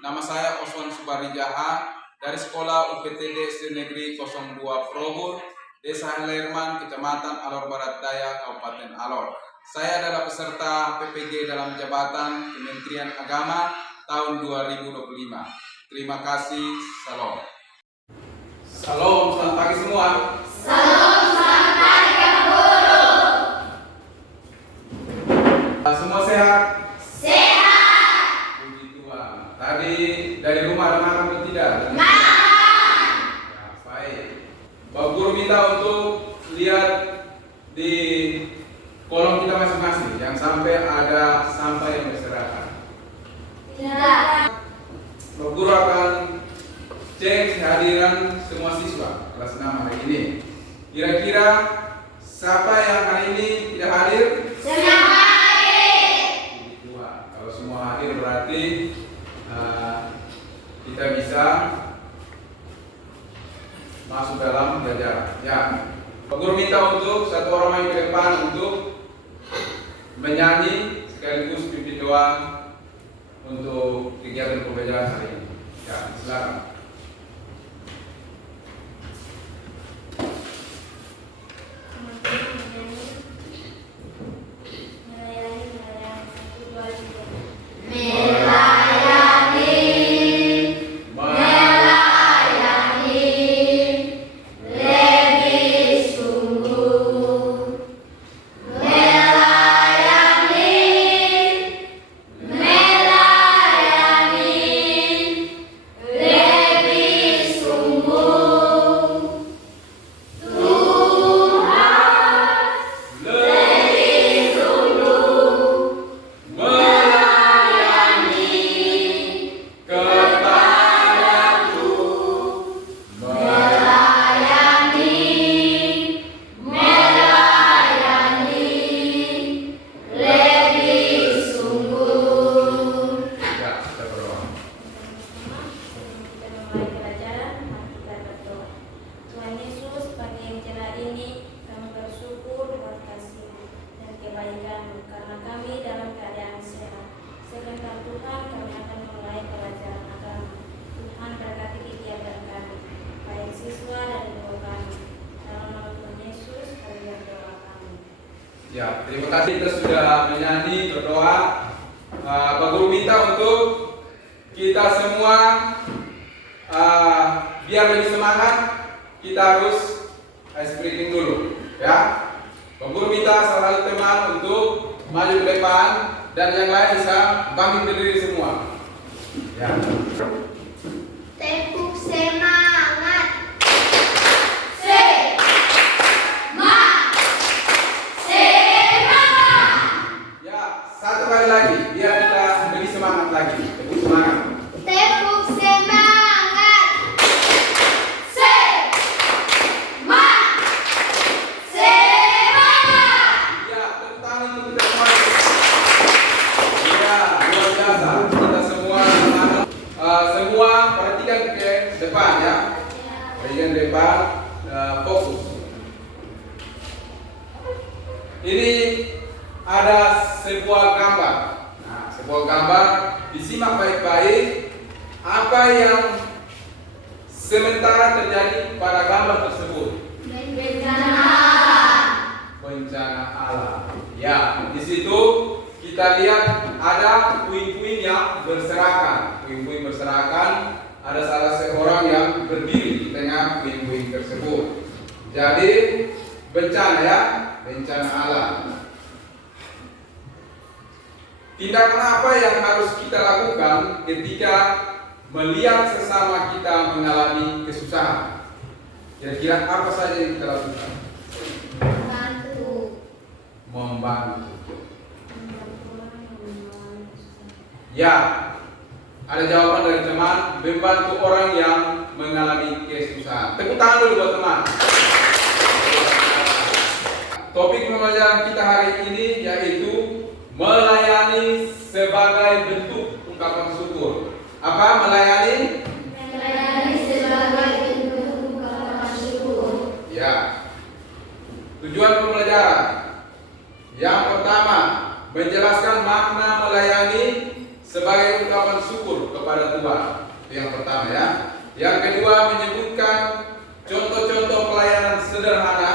Nama saya Oswan Subarijaha dari Sekolah UPTD SD Negeri 02 Probur, Desa Lerman, Kecamatan Alor Barat Daya, Kabupaten Alor. Saya adalah peserta PPG dalam jabatan Kementerian Agama tahun 2025. Terima kasih. Salam. Salam, selamat pagi semua. Salam, selamat pagi Pak Guru. Semua sehat? Sehat. Puji Tuhan. Tadi dari rumah ada makan atau tidak? Makan. Ya, baik. Pak Guru minta untuk lihat di kolom kita masing-masing, yang sampai ada sampah yang berserakan. Tidak. Pak Guru akan cek kehadiran semua siswa kelas 6 hari ini. Kira-kira siapa yang hari ini tidak hadir? Senang hadir. Puji Tuhan. Kalau semua hadir berarti kita bisa masuk dalam jajaran. Ya, Pak Guru minta untuk satu orang maju ke depan untuk menyanyi sekaligus pimpin doa untuk kegiatan pembelajaran hari ini. Ya, silakan. Karena kami dalam keadaan sehat. Sebentar Tuhan kami akan mulai pelajaran agama. Tuhan berkati kegiatan kami, baik siswa dan guru kami. Dalam nama Tuhan Yesus kami berdoa, amin. Ya, terima kasih kita sudah menyanyi berdoa. Pak Guru minta untuk kita semua biar lebih semangat, kita harus ice breaking dulu, ya. Pak Guru minta salah satu teman untuk maju ke depan dan yang lain bisa bangkit berdiri semua. Ya. Tepuk semangat. Ya, satu kali lagi biar kita lebih semangat lagi. Tepuk semangat. Tepuk semangat. Ya, tepuk tangan untuk kita semua. Ya, luar biasa. Kita semua semua perhatikan ke depan ya. Perhatikan depan, fokus. Ini ada sebuah gambar. Nah, sebuah gambar disimak baik-baik apa yang sementara terjadi pada gambar tersebut. Bencana alam. Ya, di situ kita lihat ada puing-puing yang berserakan. Puing-puing berserakan, ada salah seorang yang berdiri di tengah puing-puing tersebut. Jadi bencana ya, bencana alam. Tindakan apa yang harus kita lakukan ketika melihat sesama kita mengalami kesusahan? Kira-kira apa saja yang kita lakukan? Membantu. Ya, ada jawaban dari teman, membantu orang yang mengalami kesusahan. Tepuk tangan dulu buat teman. Topik pembelajaran kita hari ini yaitu melayani sebagai bentuk ungkapan syukur. Apa melayani? Melayani sebagai bentuk ungkapan syukur. Ya. Tujuan pembelajaran. Yang pertama, menjelaskan makna melayani sebagai ungkapan syukur kepada Tuhan. Itu yang pertama ya. Yang kedua menyebutkan contoh-contoh pelayanan sederhana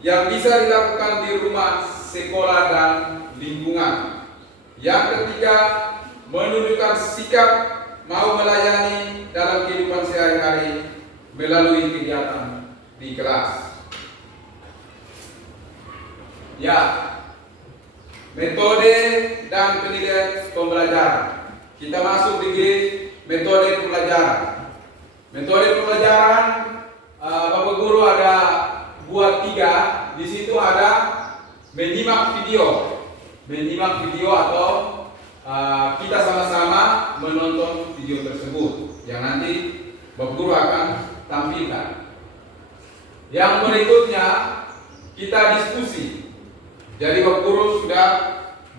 yang bisa dilakukan di rumah, sekolah, dan lingkungan. Yang ketiga menunjukkan sikap mau melayani dalam kehidupan sehari-hari melalui kegiatan di kelas. Ya, metode dan penilaian pembelajaran. Kita masuk di metode pembelajaran. Metode pembelajaran, Bapak Guru ada buat 3. Di situ ada menyimak video atau kita sama-sama menonton video tersebut yang nanti Bapak Guru akan tampilkan. Yang berikutnya kita diskusi. Jadi Bapak Guru sudah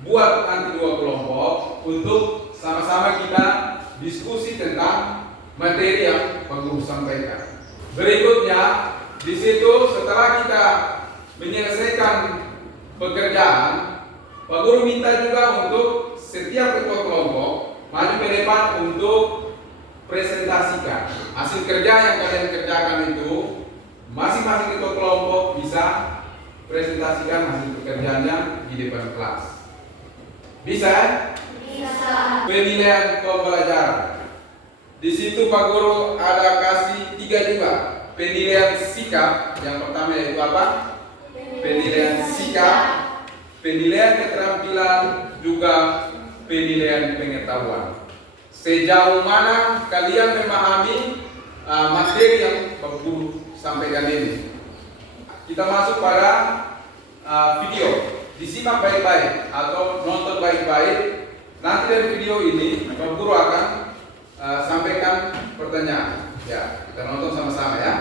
buat nanti 2 kelompok untuk sama-sama kita diskusi tentang materi yang Bapak Guru sampaikan. Berikutnya di situ setelah kita menyelesaikan pekerjaan, Pak Guru minta juga untuk setiap ketua kelompok maju ke depan untuk presentasikan hasil kerja yang kalian kerjakan itu. Masing-masing ketua kelompok bisa presentasikan hasil pekerjaannya di depan kelas. Bisa? Bisa. Penilaian pembelajaran. Di situ Pak Guru ada kasih 3 juga. Penilaian sikap, yang pertama yaitu apa? Penilaian sikap, penilaian keterampilan, juga penilaian pengetahuan. Sejauh mana kalian memahami materi yang Bapak Guru sampaikan ini. Kita masuk pada video. Disimak baik-baik atau nonton baik-baik. Nanti dari video ini Bapak Guru akan sampaikan pertanyaan. Ya, kita nonton sama-sama ya.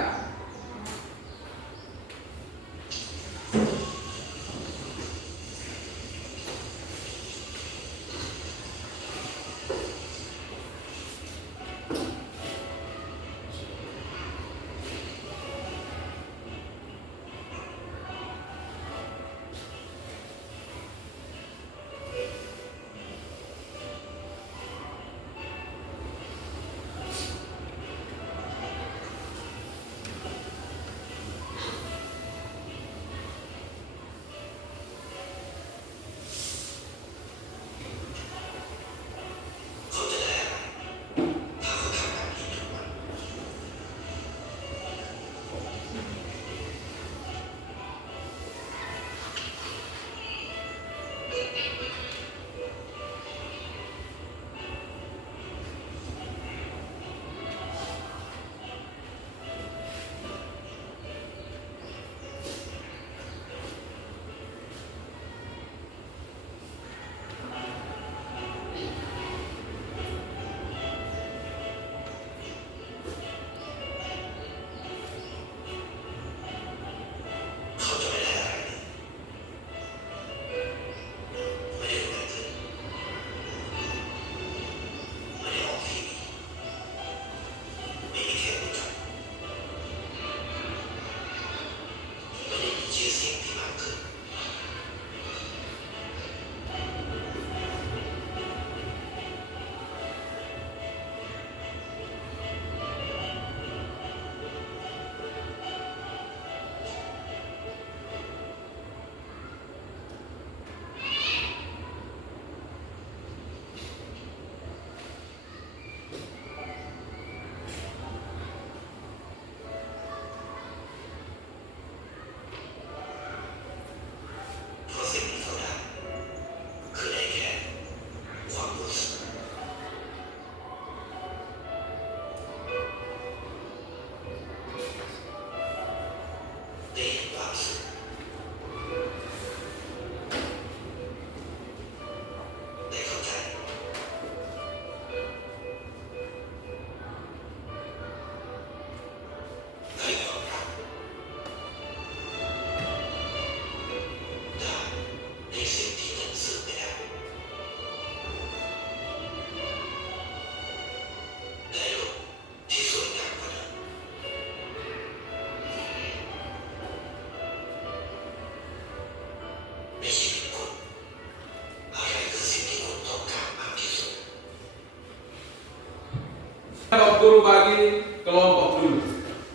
guru bagi kelompok dulu.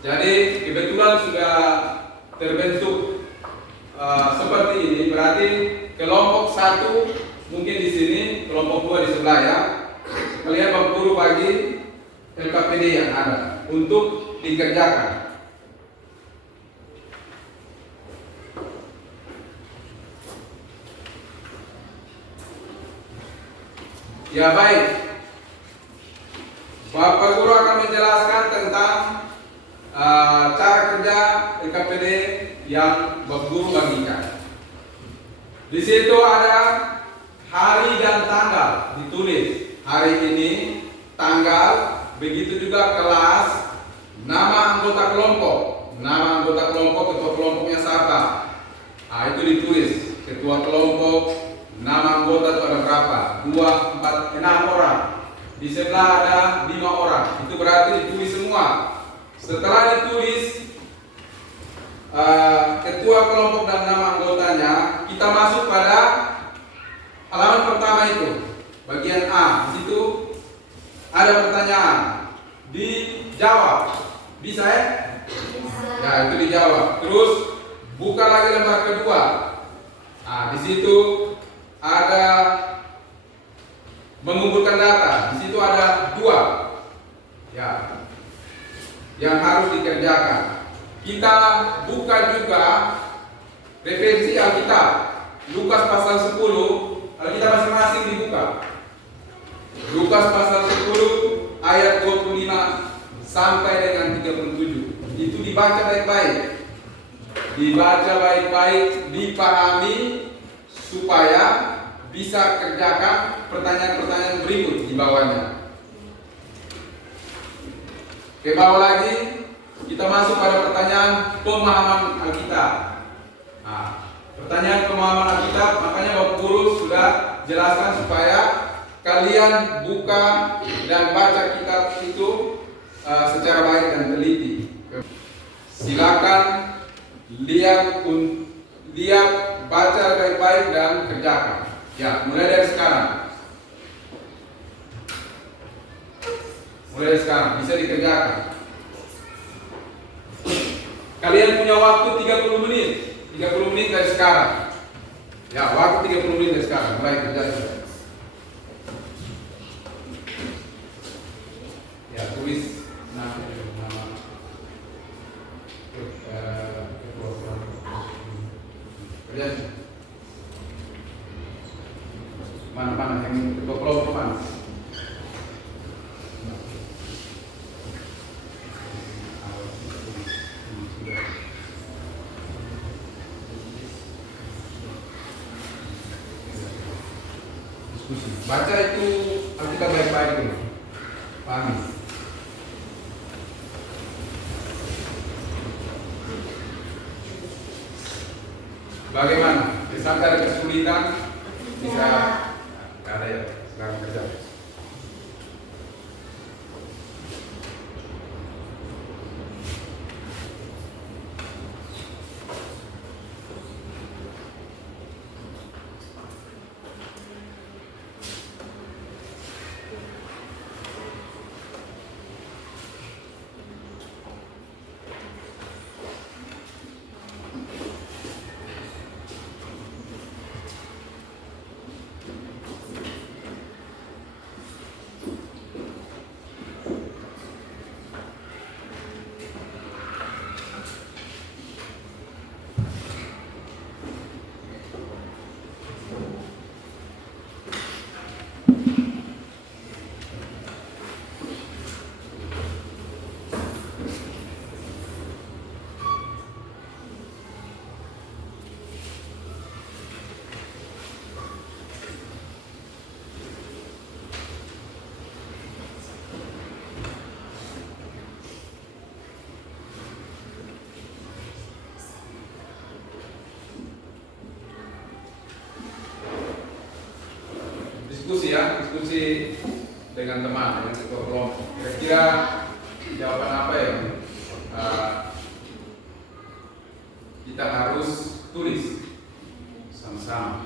Jadi kebetulan sudah terbentuk seperti ini, berarti kelompok 1 mungkin di sini, kelompok 2 di sebelah ya. Kalian Bapak Guru bagi LKPD yang ada untuk dikerjakan. Ya baik, Bapak Guru akan menjelaskan tentang cara kerja LKPD yang Bapak Guru bagikan. Di situ ada hari dan tanggal ditulis. Hari ini, tanggal, begitu juga kelas, nama anggota kelompok, ketua kelompoknya siapa. Nah, itu ditulis. Ketua kelompok, nama anggota itu ada berapa? 2, 4, 6 orang. Di sebelah ada 5 orang. Itu berarti ditulis semua. Setelah ditulis ketua kelompok dan nama anggotanya, kita masuk pada halaman pertama itu, bagian A. Di situ ada pertanyaan, dijawab. Bisa ya? Ya, itu dijawab. Terus buka lagi lembar kedua. Nah, di situ ada mengumpulkan data. Di situ ada 2 ya yang harus dikerjakan. Kita buka juga referensi Alkitab, Lukas pasal 10. Alkitab masing-masing dibuka. Lukas pasal 10 ayat 25 sampai dengan 37. Itu dibaca baik-baik. Dibaca baik-baik, dipahami supaya bisa kerjakan pertanyaan-pertanyaan berikut di bawahnya. Ke bawah lagi, kita masuk pada pertanyaan pemahaman Alkitab. Nah, pertanyaan pemahaman Alkitab, makanya Bapak Guru sudah jelaskan supaya kalian buka dan baca kitab itu secara baik dan teliti. Silakan lihat, baca baik-baik dan kerjakan. Ya, mulai dari sekarang. Bisa dikerjakan. Kalian punya waktu 30 menit. 30 menit dari sekarang. Ya, waktu 30 menit dari sekarang. Mulai kerjakan. Ya, tulis nama kerja. Mana yang ketua kelompok mana? Baca itu Alkitab baik-baik dulu. Pahami. Bagaimana? Misalkan ada kesulitan, bisa nggak ada ya, sekarang kerja. Diskusi dengan teman, dengan ketua kelompok. Kira-kira jawaban apa yang kita harus tulis sama-sama?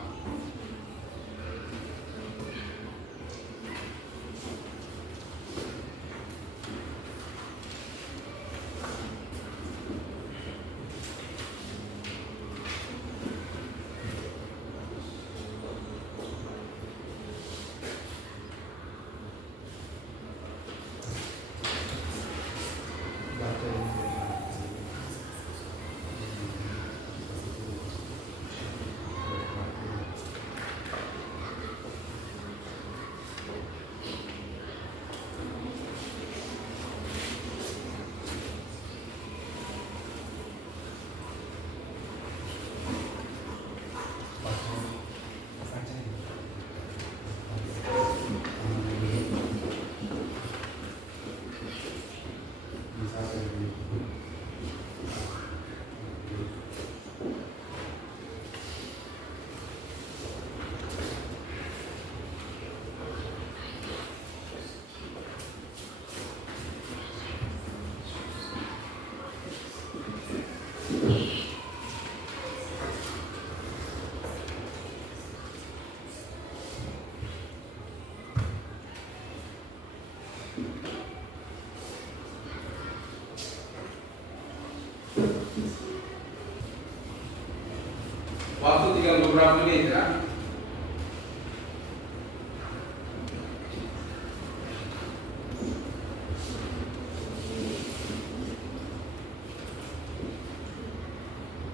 tinggal beberapa menit ya.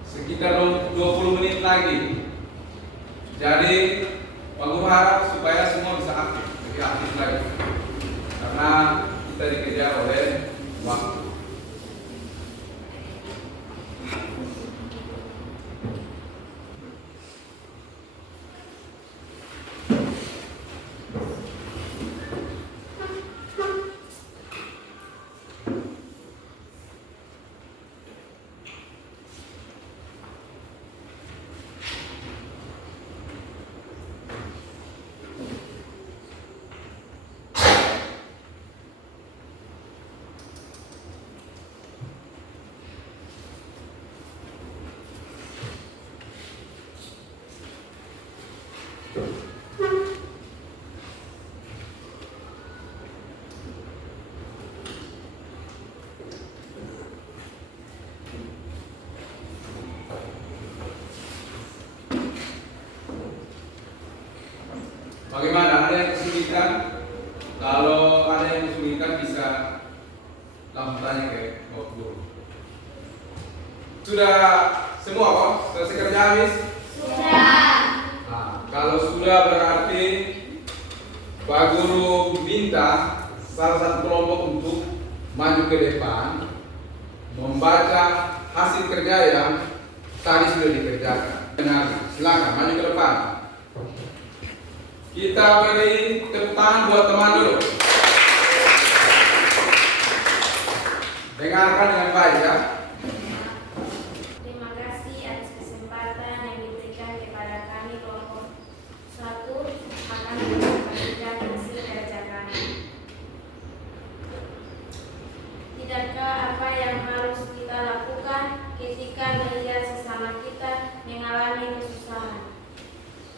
Sekitar 20 menit lagi. Jadi Pak Guru harap supaya semua bisa aktif, lebih aktif lagi. Karena kita dikejar oleh waktu. Bagaimana? Ada yang kesulitan? Kalau ada yang kesulitan bisa langsung tanya ke Pak Guru. Sudah semua kok? Selesai kerja habis? Sudah. Nah, kalau sudah berarti Pak Guru minta salah satu kelompok untuk maju ke depan membaca hasil kerja yang tadi sudah dikerjakan. Benar, silakan maju ke depan. Kita beri tepuk tangan buat teman dulu. Dengarkan dengan baik ya. Terima kasih atas kesempatan yang diberikan kepada kami kelompok 1 akan membagikan hasil kerja kami. Tidakkah apa yang harus kita lakukan ketika melihat sesama kita mengalami kesusahan?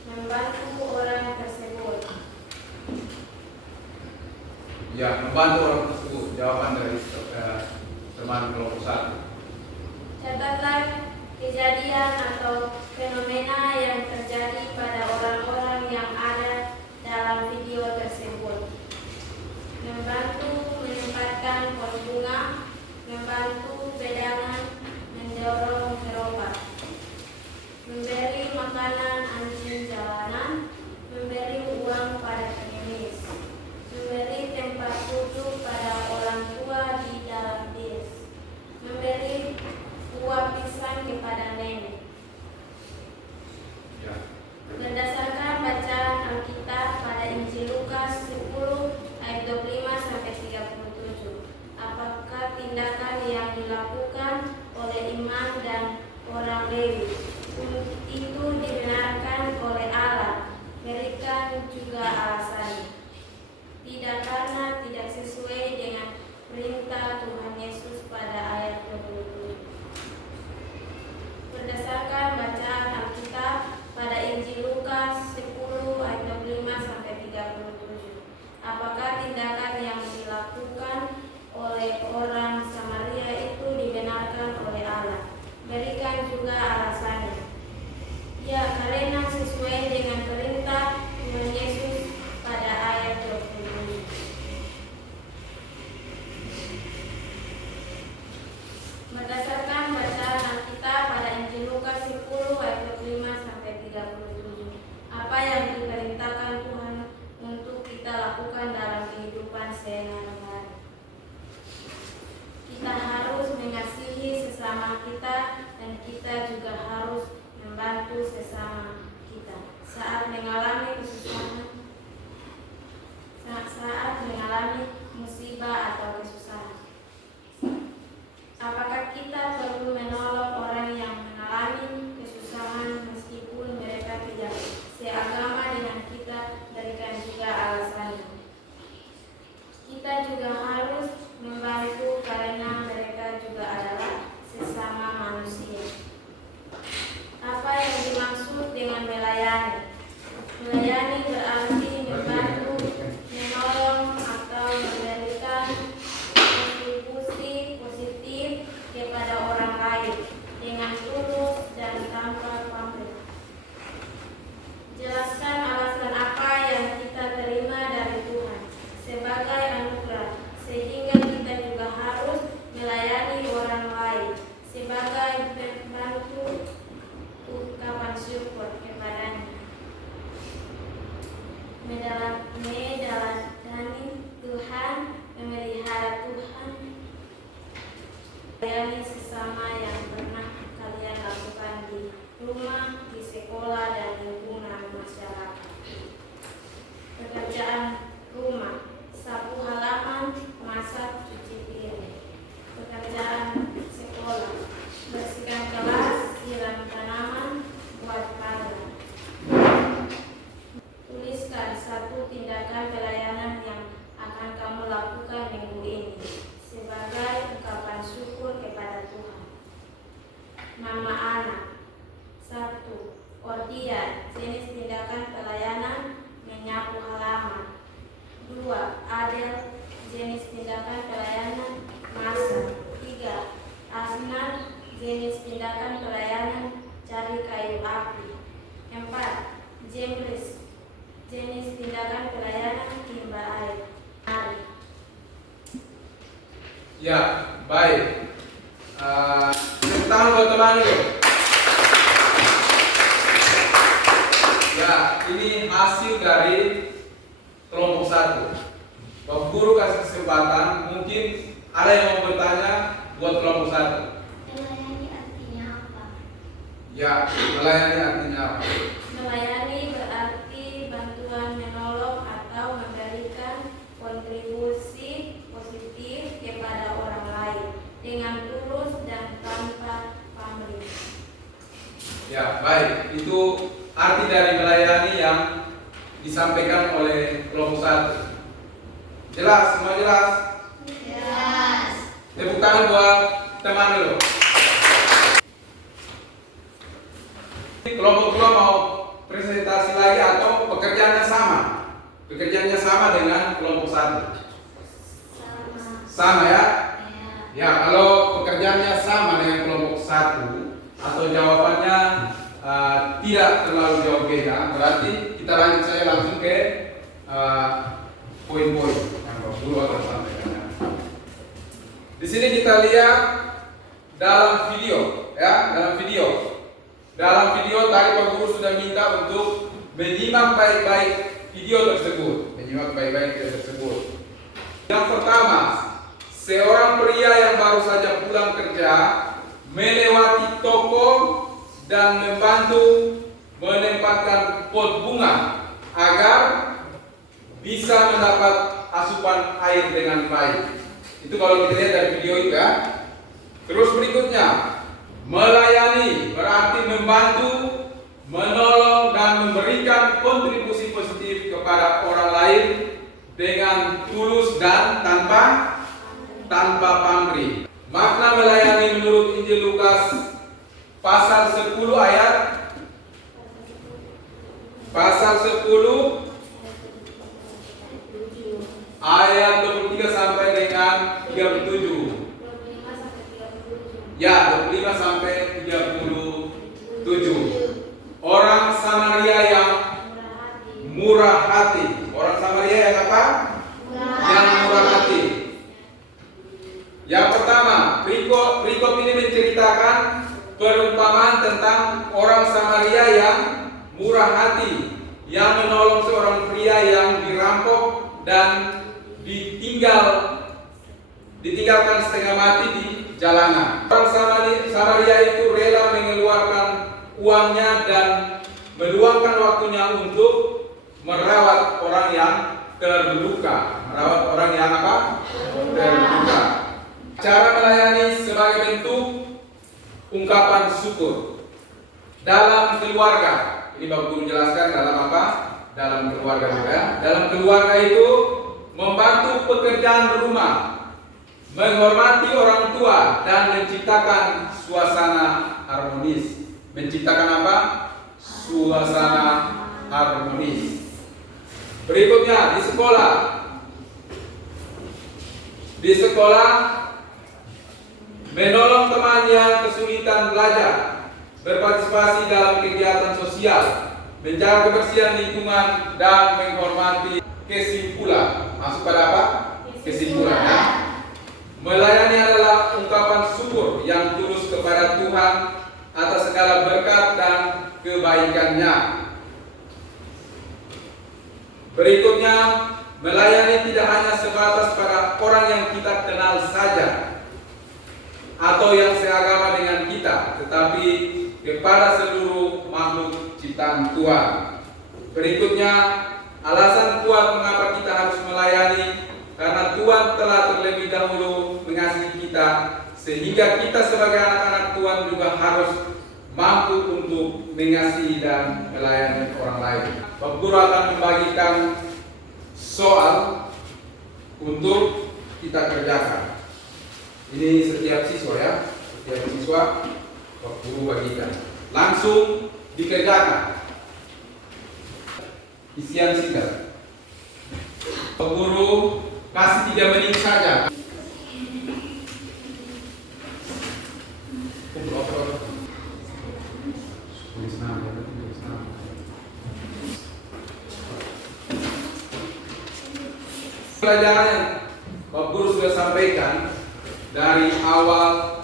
Membantu orang tersebut. Ya, membantu orang tersebut. Jawaban dari teman kelompok 1. Catatlah kejadian atau fenomena yang terjadi pada orang-orang yang ada dalam video tersebut. Membantu menempatkan pot bunga, membantu pedangan, mendorong gerobak, memberi makanan anjing jalanan, memberi uang pada pengemis, memberi tempat duduk pada orang tua di dalam bis, memberi buah pisang kepada nenek. Ya. Berdasarkan bacaan Alkitab pada Injil Lukas 10 ayat 25 sampai 37, apakah tindakan yang dilakukan oleh imam dan orang Lewi itu dibenarkan oleh Allah? Berikan juga alasannya. Tidak, karena tidak sesuai dengan perintah Tuhan Yesus pada ayat 27. Berdasarkan bacaan Alkitab pada Injil Lukas 10 ayat 25 sampai 37, apakah tindakan yang dilakukan oleh orang Samaria itu dibenarkan oleh Allah? Berikan juga alasannya. Ya, karena sesuai dengan perintah Tuhan Yesus pada ayat 27. Berdasarkan bacaan Alkitab pada Injil Lukas 10 ayat 25 sampai 37, apa yang diperintahkan Tuhan untuk kita lakukan dalam kehidupan sehari-hari? Kita harus mengasihi sesama kita dan kita juga harus membantu sesama kita saat mengalami kesusahan, saat mengalami musibah atau kesusahan. Apakah kita perlu menolong orang yang mengalami kesusahan meskipun mereka tidak seagama dengan kita? Berikan juga alasannya. Kita juga harus membantu karena mereka juga adalah sesama manusia. Apa yang dimaksud dengan melayani? Melayani berarti membantu, menolong, atau memberikan kontribusi positif kepada orang lain dengan tulus dan tanpa pamrih. sehingga kita juga harus melayani orang lain sebagai bentuk ungkapan syukur kepadanya. Meneladani Tuhan, memelihara Tuhan, melayani sesama yang pernah kalian lakukan di rumah, di sekolah, dan lingkungan masyarakat. Pekerjaan rumah, sapu halaman, masak, cuci piring. Pekerjaan sekolah, bersihkan kelas, siram tanaman, buat pagar. Tuliskan satu tindakan pelayanan yang akan kamu lakukan minggu ini sebagai ungkapan syukur kepada Tuhan. Nama anak. 1. Ordia, jenis tindakan pelayanan menyapu halaman. 2. Adel, jenis tindakan pelayanan masak. 3. Asnar, jenis tindakan pelayanan cari kayu api. 4. Jemlis, jenis tindakan pelayanan timba air. Mari. Ya, baik. Tepuk tangan buat teman dulu. Ya, ini hasil dari kelompok 1. Bapak Guru kasih kesempatan, mungkin ada yang mau bertanya buat kelompok 1. Melayani artinya apa? Ya, melayani artinya apa? Melayani berarti bantuan, menolong, atau memberikan kontribusi positif kepada orang lain dengan tulus dan tanpa pamrih. Ya, baik. Itu arti dari melayani yang disampaikan oleh kelompok 1. Jelas? Semua jelas? Jelas. Tepuk tangan buat teman dulu. Kelompok 2 mau presentasi lagi atau pekerjaannya sama? Pekerjaannya sama dengan kelompok 1. Sama ya? Ya, kalau pekerjaannya sama dengan kelompok 1 atau jawabannya tidak terlalu jauh beda, berarti kita lanjut saja langsung ke poin-poin yang Bapak Guru akan sampaikan. Di sini kita lihat dalam video, ya, dalam video tadi Pak Guru sudah minta untuk menyimak baik-baik video tersebut, Yang pertama, seorang pria yang baru saja pulang kerja melewati toko dan membantu menempatkan pot bunga agar bisa mendapat asupan air dengan baik. Itu kalau kita lihat dari video itu ya. Terus berikutnya, melayani berarti membantu, menolong, dan memberikan kontribusi positif kepada orang lain dengan tulus dan tanpa pamrih. Makna melayani menurut Injil Lukas pasal 10 ayat 23 sampai dengan 37. Ya, 25 sampai 37. Orang Samaria yang murah hati. Orang Samaria yang apa? Yang murah hati. Yang pertama, perikop ini menceritakan perumpamaan tentang orang Samaria yang murah hati, yang menolong seorang pria yang dirampok dan ditinggalkan setengah mati di jalanan. Orang Samaria itu rela mengeluarkan uangnya dan meluangkan waktunya untuk merawat orang yang terluka. Terluka. Cara melayani sebagai bentuk ungkapan syukur dalam keluarga. Ini Bapak Guru jelaskan dalam apa? Dalam keluarga juga. Dalam keluarga itu membantu pekerjaan rumah, menghormati orang tua, dan menciptakan suasana harmonis. Menciptakan apa? Suasana harmonis. Berikutnya di sekolah. Di sekolah menolong teman yang kesulitan belajar, berpartisipasi dalam kegiatan sosial, menjaga kebersihan lingkungan, dan menghormati kesimpulan. Masuk pada apa? Kesimpulan ya. Berikutnya, melayani tidak hanya sebatas pada orang yang kita kenal saja atau yang seagama dengan kita, tetapi kepada seluruh makhluk ciptaan Tuhan. Berikutnya, alasan kuat mengapa kita harus melayani, karena Tuhan telah terlebih dahulu mengasihi kita, sehingga kita sebagai anak-anak Tuhan juga harus mampu untuk mengasihi dan melayani orang lain. Pak Guru akan membagikan soal untuk kita kerjakan. Ini setiap siswa ya, setiap siswa Pak Guru bagikan. Langsung dikerjakan. Isian singkat. Pak Guru kasih 3 menit saja. Pelajaran yang Pak Guru sudah sampaikan dari awal,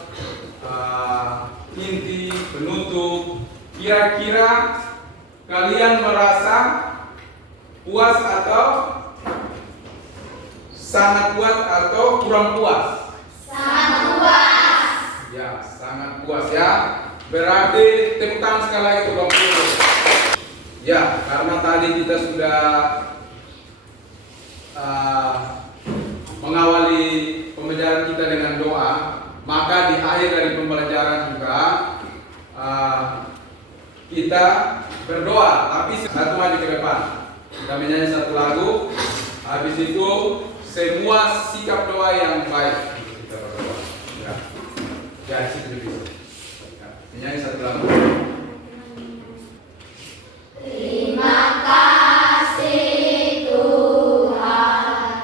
inti, penutup, kira-kira kalian merasa puas atau sangat puas atau kurang puas? Sangat puas. Ya, sangat puas ya. Berarti tepuk tangan sekali lagi untuk Pak Guru. Ya, karena tadi kita sudah mengawali pembelajaran kita dengan doa, maka di akhir dari pembelajaran juga kita berdoa, tapi satu maju ke depan. Kita menyanyi satu lagu, habis itu semua sikap doa yang baik kita berdoa. Ya, situ bisa. Ya, menyanyi satu lagu. Terima kasih Tuhan.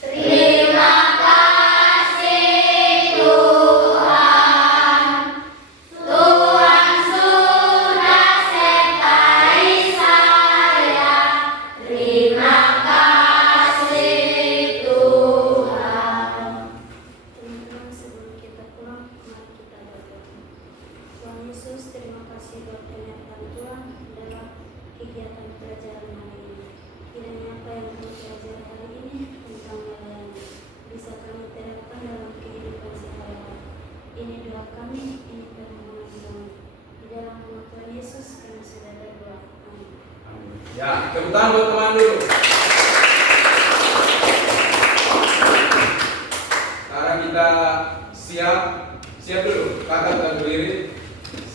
Terima kasih Tuhan. Tuhan sudah sertai saya. Terima kasih Tuhan. Teman-teman, sebelum kita pulang, mari kita berdoa. Tuhan Yesus, terima kasih buat penyertaan Tuhan dalam kegiatan pelajaran hari ini. Kiranya apa yang kami pelajari hari ini tentang melayani bisa kami terapkan dalam kehidupan sehari-hari. Ini doa kami, ini permohonan kami. Di dalam nama Tuhan Yesus kami sudah berdoa. Amin. Ya, tepuk tangan buat teman dulu. Sekarang kita siap dulu. Kakak kita berdiri.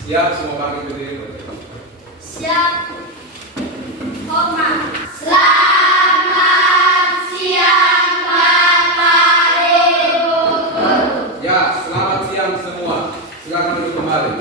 Siap, semua kami berdiri. Siap. Hormat. Selamat siang Bapak Ibu. Ya, selamat siang semua. Silakan duduk kembali.